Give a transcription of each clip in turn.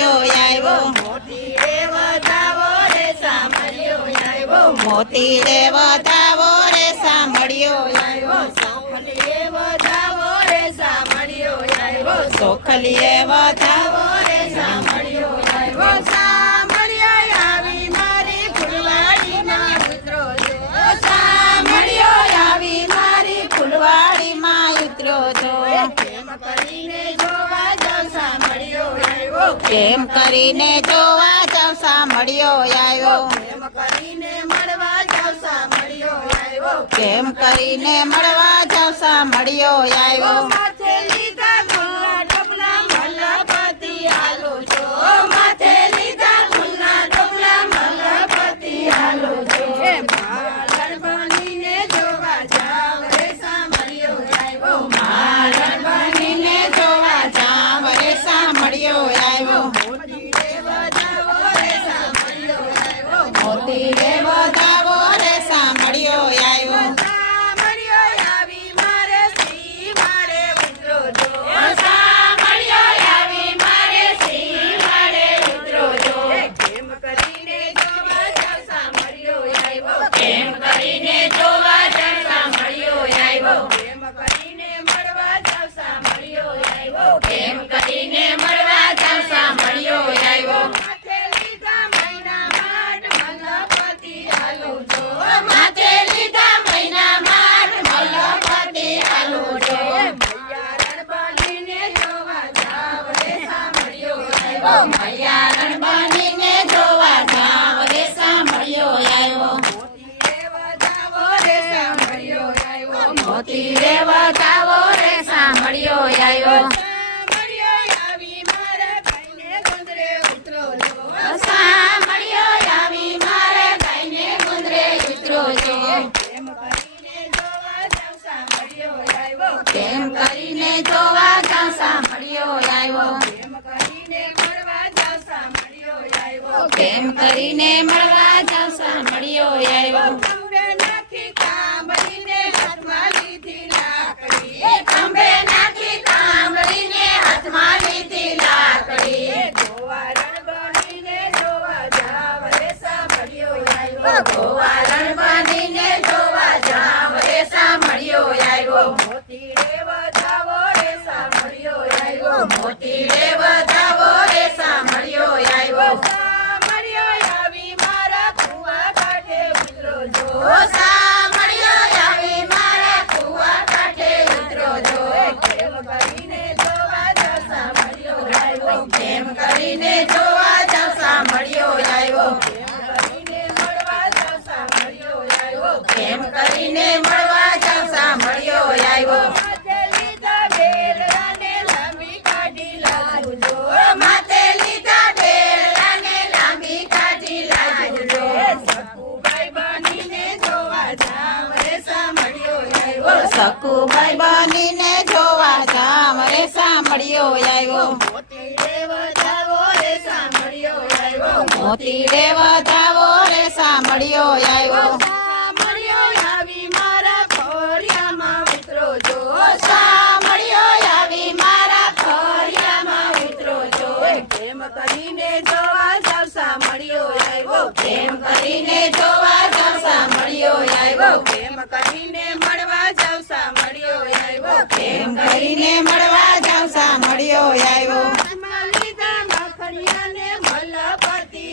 સામલ્યો મોતી રે વધાવો સાંભળ્યો સામલ્યો આવ્યો. મોતી રે સોખલીએ વધાવો રે વધાવો કેમ કરીને જોવા જવસા મળ્યો આવ્યો કેમ કરીને મળવા જવસા મળ્યો આવ્યો देव செல்வோம் ஐயா நண்பான name of સકુભાઈ બનીને જોવા જામ. રે સાંભળ્યો આવ્યો. મોતી રે વધાવો રે સાંભળ્યો આવ્યો. મોતી રે વધાવો રે સાંભળ્યો આવ્યો સાંભળ્યો આવી મારા ફોરિયામાં મિત્રો જો. સાંભળ્યો આવી મારા ફોરિયામાં મિત્રો જો. કેમ કરીને જોવા જાવ સાંભળ્યો આવ્યો. કેમ કરીને જોવા જાવ સાંભળ્યો આવ્યો. કેમ કરીને મળવા ભરીને મળવા જાવ સા મળ્યો આવ્યો. હાથમાં લીધા માખણિયાને મલ પરથી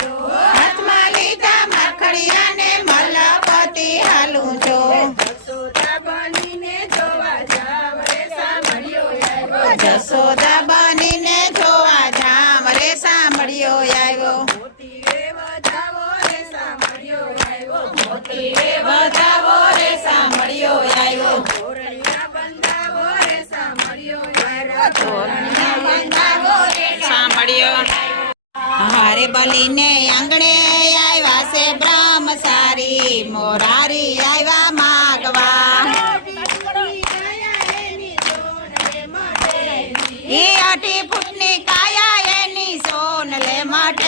જો. હાથમાં લીધા માખણિયાને હતો સાંભળ્યો. હારે બલીને આંગણે આવ્યા છે બ્રહ્મચારી. મોરારી આવ્યા માગવા. એ અઢી ફૂટની કાયા એની સોન લે માટે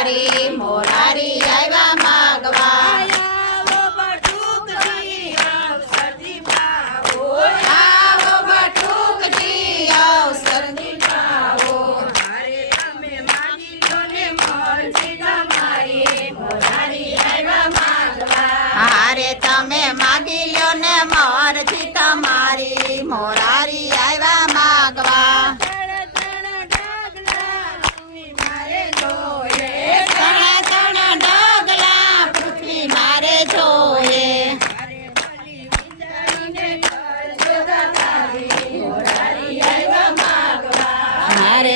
મોરારી મોરારી.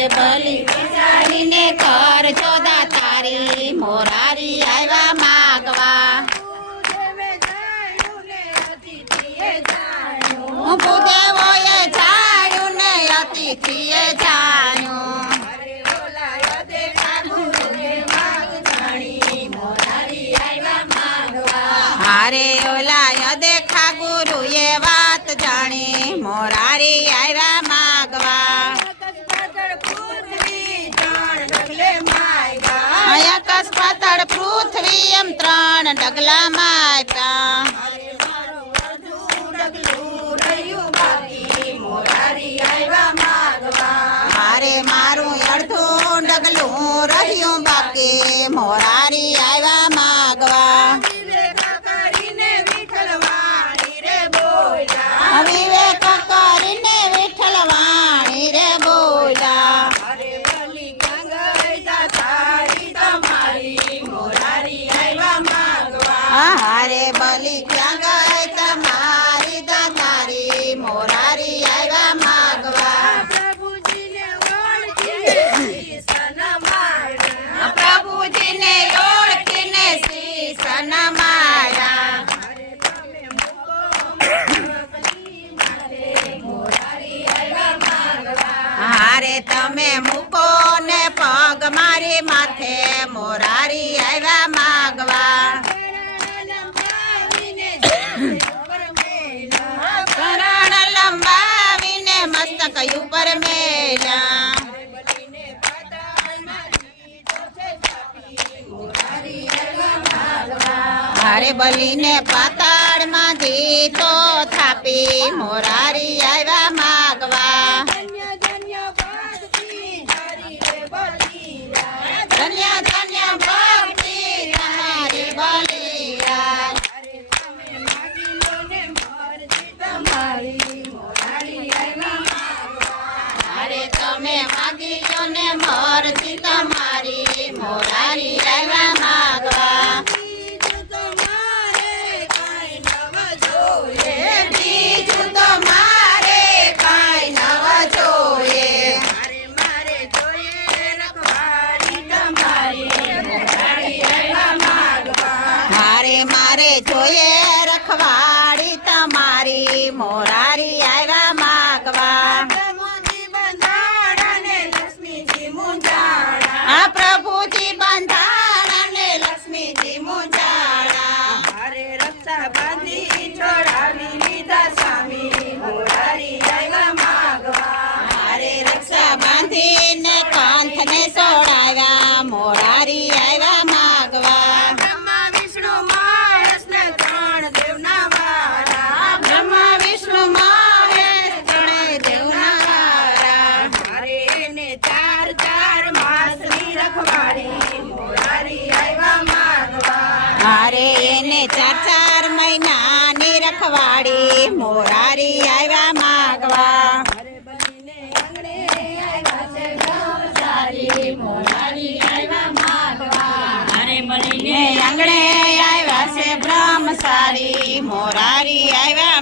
ભલી વિચારીને કર ચોદા તારી મોરારી આવ્યા માગવા. ભૂદેવો એ હારે ઓલા એમ ત્રણ ડગલામાં ನಮ બલીને પાતાળમાં જીતો થાપી. મોરારી આવ્યા રખવાડી મોરારી આવ્યા માગવા. આંગણે આવ્યા છે છે બ્રહ્મચારી. મોરારી આવ્યા